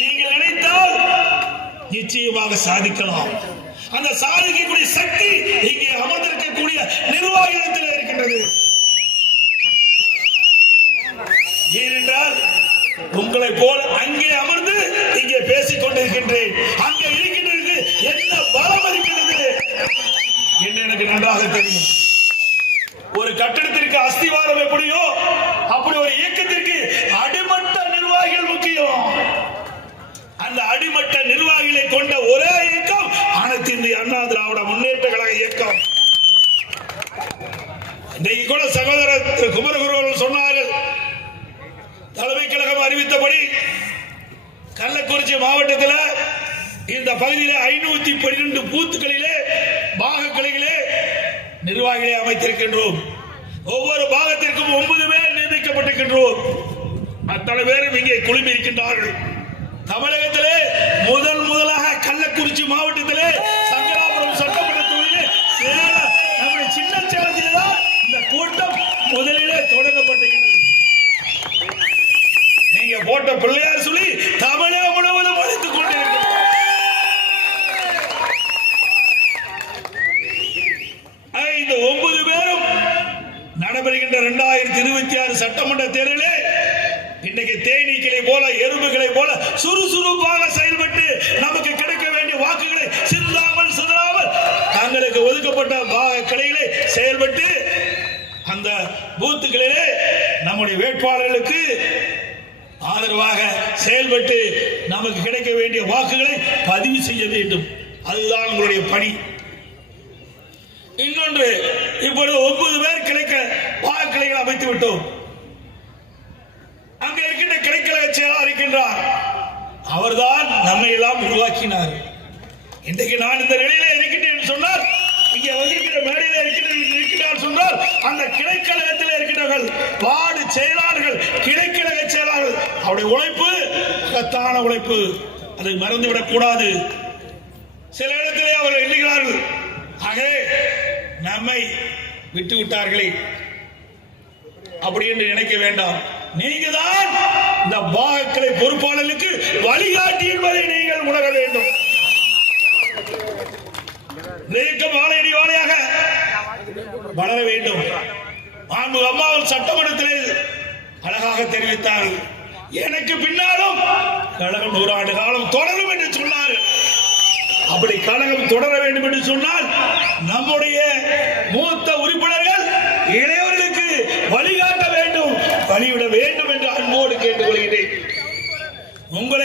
நீங்கள் நினைத்தால் நிச்சயமாக சாதிக்கலாம். அந்த சாதிக்கக்கூடிய சக்தி இங்கே அமர்ந்திருக்கக்கூடிய நிர்வாகிகள் இருக்கின்றது. ஏனென்றால் உங்களை போல அங்கே அமர்ந்து இங்கே பேசிக் கொண்டிருக்கின்றேன். அங்கே இருக்கின்றது என்ன பலம் இருக்கின்றது என்று எனக்கு நன்றாக தெரியும். ஒரு கட்டடத்திற்கு அஸ்திவாரம் எப்படியோ அப்படி ஒரு இயக்கத்திற்கு அடிமட்ட நிர்வாகிகள் முக்கியம். அந்த அடிமட்ட நிர்வாகிகளை கொண்ட ஒரே இயக்கம் அனைத்து இந்திய அண்ணா திராவிட முன்னேற்ற கழக இயக்கம். இன்றைக்கு கூட சகோதரர் குமரகுரு சொன்னார்கள், தலைமை கழகம் அறிவித்தபடி கள்ளக்குறிச்சி மாவட்டத்தில் இந்த பகுதியில் 512 பூத்துக்களிலே பாக கிளைகளே நிர்வாகிகளை அமைத்திருக்கின்றோம். ஒவ்வொரு பாகத்திற்கும் 9 பேர் நியமிக்கப்பட்டிருக்கின்றோம். அத்தனை பேரும் இங்கே குழுமி இருக்கின்றார்கள். தமிழகத்திலே முதலாக கள்ளக்குறிச்சி மாவட்டத்திலே சங்கராபுரம் சட்டமன்ற தொகுதியிலே நம்முடைய சின்ன சேலத்திலே தான் இந்த கூட்டம் முதலிலே தொடங்கப்பட்டிருக்கின்றது. நீங்க போட்ட பிள்ளையார் சொல்லி தமிழகம் முழுவதும் அழைத்துக் கொண்டிருக்கிறது. இந்த 9 பேரும் நடைபெறுகின்ற 2026 சட்டமன்ற தேர்தலிலே இன்றைக்கு தேனீக்களை போல எறும்புகளை போல சுறுசுறுப்பாக செயல்பட்டு நமக்கு கிடைக்க வேண்டிய வாக்குகளை சிந்தாமல் சிதறாமல் தங்களுக்கு ஒதுக்கப்பட்ட கிளைகளை செயல்பட்டு அந்த பூத்துக்களிலே நம்முடைய வேட்பாளர்களுக்கு ஆதரவாக செயல்பட்டு நமக்கு கிடைக்க வேண்டிய வாக்குகளை பதிவு செய்ய வேண்டும். அதுதான் உங்களுடைய பணி. இன்னொன்று, இப்பொழுது 9 பேர் கிளைகளை அமைத்து விட்டோம். அங்கே இருக்கின்ற கிளைக்கழக செயலாளர் இருக்கின்றார். அவர்தான் நம்மை எல்லாம் உருவாக்கினார். இன்றைக்கு நான் இந்த நிலையில இருக்கின்றேன் சொன்னால், இங்கே வந்திருக்கிற மேடையில் இருக்கிறார் சொன்னால், அந்த கிளைக்கழகத்தில் இருக்கிறவர்கள் வார்டு செயலாளர்கள், கிளைக்கழக செயலாளர்கள், அவருடைய உழைப்பு கத்தான உழைப்பு, அதை மறந்துவிடக் கூடாது. சில இடத்திலே அவர்கள் எண்ணுகிறார்கள், ஆகவே நம்மை விட்டு விட்டார்களே அப்படி என்று நினைக்க வேண்டாம். நீங்க தான் இந்த பாகக்கிளை பொறுப்பாளர்களுக்கு வழிகாட்டி என்பதை நீங்கள் உணர வேண்டும். வாழையடி வாழையாக வளர வேண்டும். அம்மாவும் சட்டமன்றத்தில் அழகாக தெரிவித்தார்கள், எனக்கு பின்னாலும் கழகம் 100 ஆண்டு காலம் தொடரும் என்று சொன்னார்கள். அப்படி கழகம் தொடர வேண்டும் என்று சொன்னால் நம்முடைய மூத்த உறுப்பினர்கள் இளையவர்களுக்கு வழிகாட்ட வேண்டும், வழிவிட வேண்டும் என்று அன்போடு கேட்டுக்கொள்கிறேன். உங்களை